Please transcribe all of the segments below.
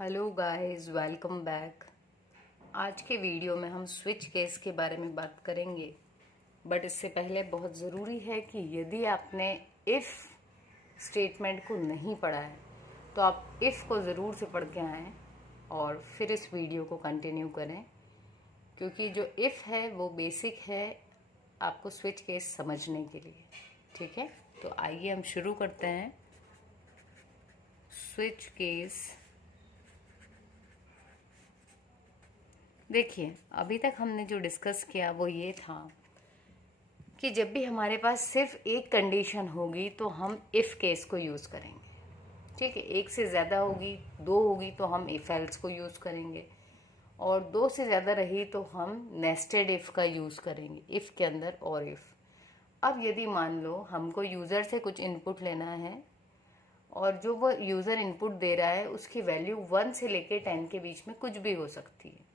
Hello guys, welcome back. आज के video में हम स्विच केस के बारे में बात करेंगे। बट इससे पहले बहुत ज़रूरी है कि यदि आपने इफ़ स्टेटमेंट को नहीं पढ़ा है तो आप इफ़ को ज़रूर से पढ़ के आएँ और फिर इस वीडियो को कंटिन्यू करें, क्योंकि जो इफ़ है वो बेसिक है आपको स्विच केस समझने के लिए। ठीक है, तो आइए हम शुरू करते हैं। स्विच केस देखिए, अभी तक हमने जो डिस्कस किया वो ये था कि जब भी हमारे पास सिर्फ एक कंडीशन होगी तो हम इफ़ केस को यूज़ करेंगे। ठीक है, एक से ज़्यादा होगी, दो होगी तो हम इफ एल्स को यूज़ करेंगे, और दो से ज़्यादा रही तो हम नेस्टेड इफ़ का यूज़ करेंगे, इफ़ के अंदर और इफ़। अब यदि मान लो हमको यूज़र से कुछ इनपुट लेना है और जो वो यूज़र इनपुट दे रहा है उसकी वैल्यू 1 से लेके 10 के बीच में कुछ भी हो सकती है।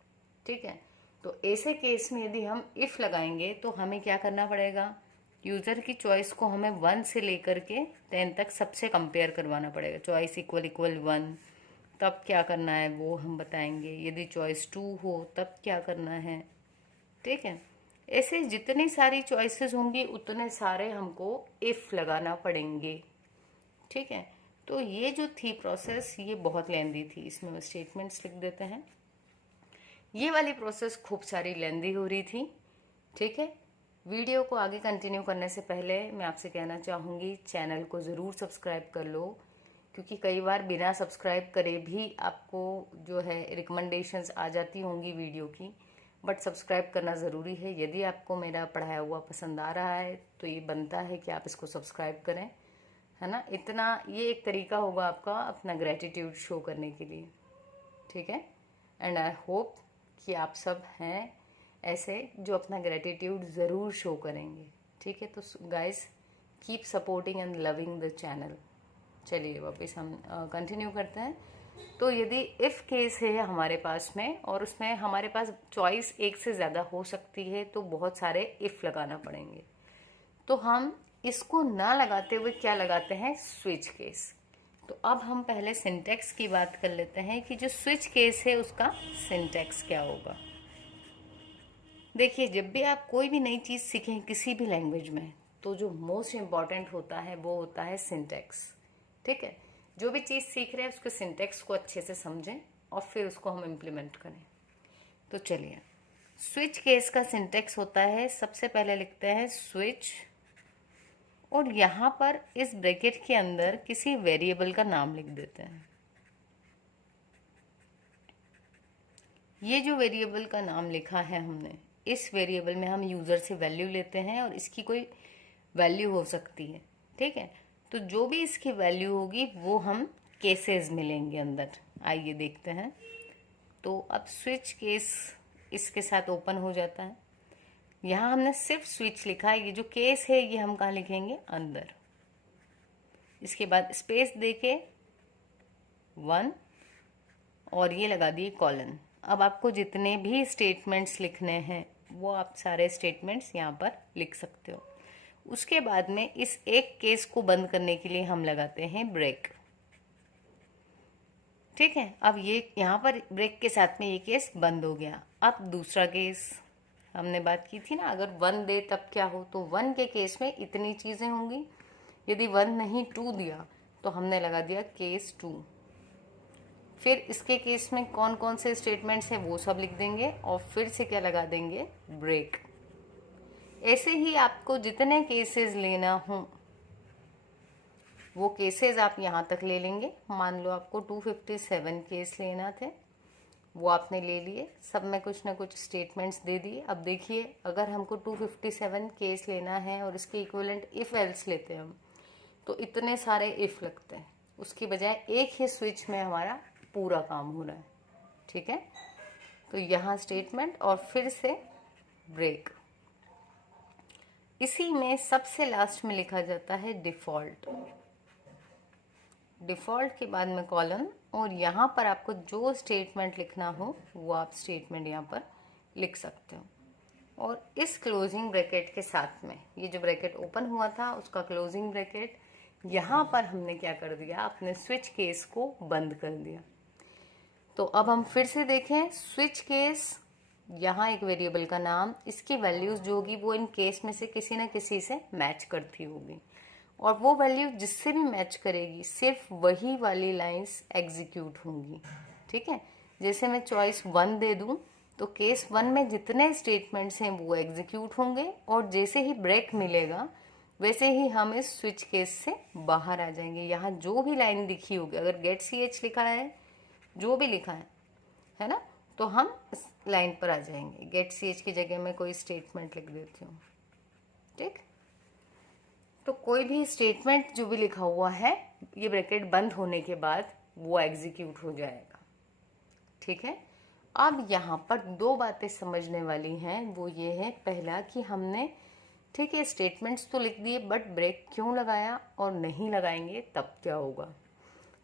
ठीक है, तो ऐसे केस में यदि हम इफ़ लगाएंगे तो हमें क्या करना पड़ेगा, यूज़र की चॉइस को हमें 1 से लेकर के 10 तक सबसे कंपेयर करवाना पड़ेगा। चॉइस इक्वल इक्वल 1, तब क्या करना है वो हम बताएंगे। यदि चॉइस 2 हो तब क्या करना है। ठीक है, ऐसे जितनी सारी चॉइसेस होंगी उतने सारे हमको इफ़ लगाना पड़ेंगे। ठीक है, तो ये जो थी प्रोसेस ये बहुत लेंदी थी, इसमें स्टेटमेंट्स लिख देते हैं। ये वाली प्रोसेस खूब सारी लेंदी हो रही थी। ठीक है, वीडियो को आगे कंटिन्यू करने से पहले मैं आपसे कहना चाहूँगी चैनल को ज़रूर सब्सक्राइब कर लो, क्योंकि कई बार बिना सब्सक्राइब करे भी आपको जो है रिकमेंडेशंस आ जाती होंगी वीडियो की, बट सब्सक्राइब करना ज़रूरी है। यदि आपको मेरा पढ़ाया हुआ पसंद आ रहा है तो ये बनता है कि आप इसको सब्सक्राइब करें, है ना। इतना ये एक तरीका होगा आपका अपना ग्रेटिट्यूड शो करने के लिए। ठीक है, एंड आई होप कि आप सब हैं ऐसे जो अपना ग्रेटिट्यूड ज़रूर शो करेंगे। ठीक है, तो guys keep supporting and loving the channel. चलिए वापस हम कंटिन्यू करते हैं। तो यदि इफ़ केस है हमारे पास में और उसमें हमारे पास चॉइस एक से ज़्यादा हो सकती है तो बहुत सारे इफ़ लगाना पड़ेंगे। तो हम इसको ना लगाते हुए क्या लगाते हैं, स्विच केस। तो अब हम पहले सिंटैक्स की बात कर लेते हैं कि जो स्विच केस है उसका सिंटैक्स क्या होगा। देखिए, जब भी आप कोई भी नई चीज़ सीखें किसी भी लैंग्वेज में तो जो मोस्ट इम्पॉर्टेंट होता है वो होता है सिंटैक्स। ठीक है, जो भी चीज़ सीख रहे हैं उसके सिंटैक्स को अच्छे से समझें और फिर उसको हम इम्प्लीमेंट करें। तो चलिए, स्विच केस का सिंटैक्स होता है, सबसे पहले लिखते हैं स्विच और यहाँ पर इस ब्रैकेट के अंदर किसी वेरिएबल का नाम लिख देते हैं। ये जो वेरिएबल का नाम लिखा है हमने, इस वेरिएबल में हम यूज़र से वैल्यू लेते हैं और इसकी कोई वैल्यू हो सकती है। ठीक है, तो जो भी इसकी वैल्यू होगी वो हम केसेस मिलेंगे अंदर। आइए देखते हैं। तो अब स्विच केस इसके साथ ओपन हो जाता है। यहाँ हमने सिर्फ स्विच लिखा है, ये जो केस है ये हम कहाँ लिखेंगे, अंदर। इसके बाद स्पेस देके 1 और ये लगा दिए कॉलन। अब आपको जितने भी स्टेटमेंट्स लिखने हैं वो आप सारे स्टेटमेंट्स यहाँ पर लिख सकते हो। उसके बाद में इस एक केस को बंद करने के लिए हम लगाते हैं ब्रेक। ठीक है, अब ये यहाँ पर ब्रेक के साथ में ये केस बंद हो गया। अब दूसरा केस हमने बात की थी ना, अगर 1 दे तब क्या हो, तो 1 के केस में इतनी चीज़ें होंगी। यदि 1 नहीं 2 दिया तो हमने लगा दिया केस 2। फिर इसके केस में कौन कौन से स्टेटमेंट्स हैं वो सब लिख देंगे और फिर से क्या लगा देंगे, ब्रेक। ऐसे ही आपको जितने केसेस लेना हो वो केसेस आप यहाँ तक ले लेंगे। मान लो आपको 257 केस लेना थे, वो आपने ले लिए, सब में कुछ ना कुछ स्टेटमेंट्स दे दिए। अब देखिए, अगर हमको 257 केस लेना है और इसके इक्विवेलेंट इफ़ एल्स लेते हैं हम, तो इतने सारे इफ़ लगते हैं, उसकी बजाय एक ही स्विच में हमारा पूरा काम हो रहा है। ठीक है, तो यहाँ स्टेटमेंट और फिर से ब्रेक। इसी में सबसे लास्ट में लिखा जाता है डिफ़ॉल्ट। डिफ़ॉल्ट के बाद में कॉलन, और यहाँ पर आपको जो स्टेटमेंट लिखना हो वो आप स्टेटमेंट यहाँ पर लिख सकते हो। और इस क्लोजिंग ब्रैकेट के साथ में ये जो ब्रैकेट ओपन हुआ था उसका क्लोजिंग ब्रैकेट, यहाँ पर हमने क्या कर दिया, अपने स्विच केस को बंद कर दिया। तो अब हम फिर से देखें, स्विच केस, यहाँ एक वेरिएबल का नाम, इसकी वैल्यूज जो होगी वो इन केस में से किसी न किसी से मैच करती होगी, और वो वैल्यू जिससे भी मैच करेगी सिर्फ वही वाली लाइंस एग्जीक्यूट होंगी। ठीक है, जैसे मैं चॉइस 1 दे दूं तो केस 1 में जितने स्टेटमेंट्स हैं वो एग्जीक्यूट होंगे, और जैसे ही ब्रेक मिलेगा वैसे ही हम इस स्विच केस से बाहर आ जाएंगे। यहाँ जो भी लाइन लिखी होगी, अगर गेट ch लिखा है, जो भी लिखा है ना, तो हम इस लाइन पर आ जाएंगे। गेट ch की जगह मैं कोई स्टेटमेंट लिख देती हूँ। ठीक, तो कोई भी स्टेटमेंट जो भी लिखा हुआ है, ये ब्रैकेट बंद होने के बाद वो एग्जीक्यूट हो जाएगा। ठीक है, अब यहाँ पर दो बातें समझने वाली हैं, वो ये है, पहला कि हमने ठीक है स्टेटमेंट्स तो लिख दिए, बट ब्रेक क्यों लगाया और नहीं लगाएंगे तब क्या होगा।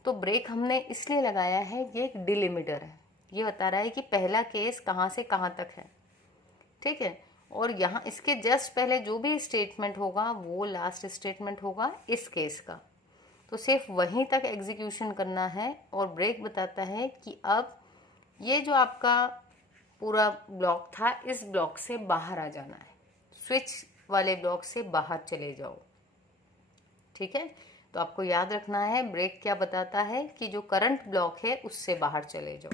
तो ब्रेक हमने इसलिए लगाया है, ये एक डिलिमिटर है, ये बता रहा है कि पहला केस कहाँ से कहाँ तक है। ठीक है, और यहाँ इसके जस्ट पहले जो भी स्टेटमेंट होगा वो लास्ट स्टेटमेंट होगा इस केस का, तो सिर्फ वहीं तक एग्जीक्यूशन करना है। और ब्रेक बताता है कि अब ये जो आपका पूरा ब्लॉक था, इस ब्लॉक से बाहर आ जाना है, स्विच वाले ब्लॉक से बाहर चले जाओ। ठीक है, तो आपको याद रखना है ब्रेक क्या बताता है कि जो करंट ब्लॉक है उससे बाहर चले जाओ।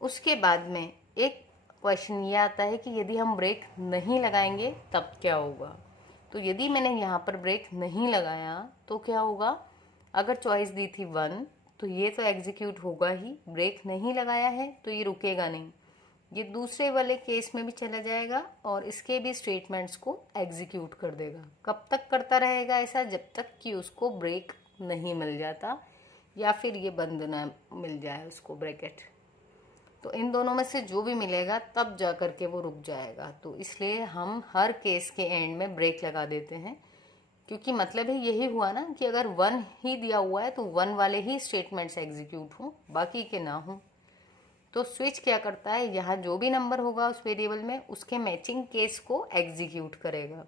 उसके बाद में एक क्वेश्चन ये आता है कि यदि हम ब्रेक नहीं लगाएंगे तब क्या होगा। तो यदि मैंने यहाँ पर ब्रेक नहीं लगाया तो क्या होगा, अगर चॉइस दी थी 1 तो ये तो एग्जीक्यूट होगा ही, ब्रेक नहीं लगाया है तो ये रुकेगा नहीं, ये दूसरे वाले केस में भी चला जाएगा और इसके भी स्टेटमेंट्स को एग्जीक्यूट कर देगा। कब तक करता रहेगा ऐसा, जब तक कि उसको ब्रेक नहीं मिल जाता या फिर ये बंद ना मिल जाए उसको ब्रैकेट। तो इन दोनों में से जो भी मिलेगा तब जा कर के वो रुक जाएगा। तो इसलिए हम हर केस के एंड में ब्रेक लगा देते हैं, क्योंकि मतलब है यही हुआ ना कि अगर 1 ही दिया हुआ है तो 1 वाले ही स्टेटमेंट्स एग्जीक्यूट हों, बाकी के ना हों। तो स्विच क्या करता है, यहाँ जो भी नंबर होगा उस वेरिएबल में उसके मैचिंग केस को एग्जीक्यूट करेगा।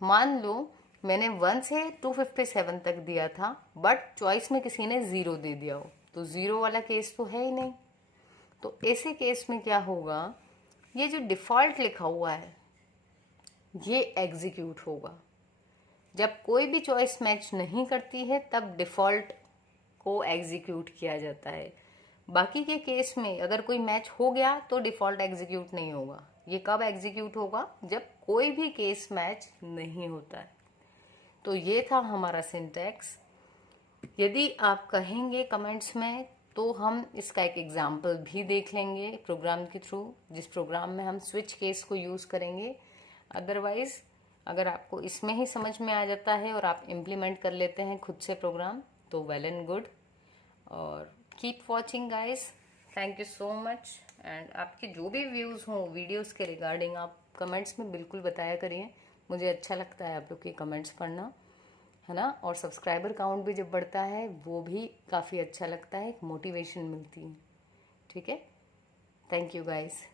मान लो मैंने 1 से 257 तक दिया था, बट चॉइस में किसी ने 0 दे दिया हो, तो 0 वाला केस तो है ही नहीं। तो ऐसे केस में क्या होगा, ये जो डिफ़ॉल्ट लिखा हुआ है ये एग्जीक्यूट होगा। जब कोई भी चॉइस मैच नहीं करती है तब डिफ़ॉल्ट को एग्जीक्यूट किया जाता है। बाकी के केस में अगर कोई मैच हो गया तो डिफ़ॉल्ट एग्जीक्यूट नहीं होगा। ये कब एग्जीक्यूट होगा, जब कोई भी केस मैच नहीं होता है। तो ये था हमारा सिंटैक्स। यदि आप कहेंगे कमेंट्स में तो हम इसका एक एग्जाम्पल भी देख लेंगे प्रोग्राम के थ्रू, जिस प्रोग्राम में हम स्विच केस को यूज़ करेंगे। अदरवाइज अगर आपको इसमें ही समझ में आ जाता है और आप इम्प्लीमेंट कर लेते हैं खुद से प्रोग्राम, तो वेल एंड गुड। और keep watching guys, thank you so much. And आपके जो भी व्यूज़ हों वीडियोस के रिगार्डिंग आप कमेंट्स में बिल्कुल बताया करिए, मुझे अच्छा लगता है आप लोग के कमेंट्स पढ़ना, है ना। और सब्सक्राइबर काउंट भी जब बढ़ता है वो भी काफ़ी अच्छा लगता है, एक मोटिवेशन मिलती है। ठीक है, थैंक यू गाइस।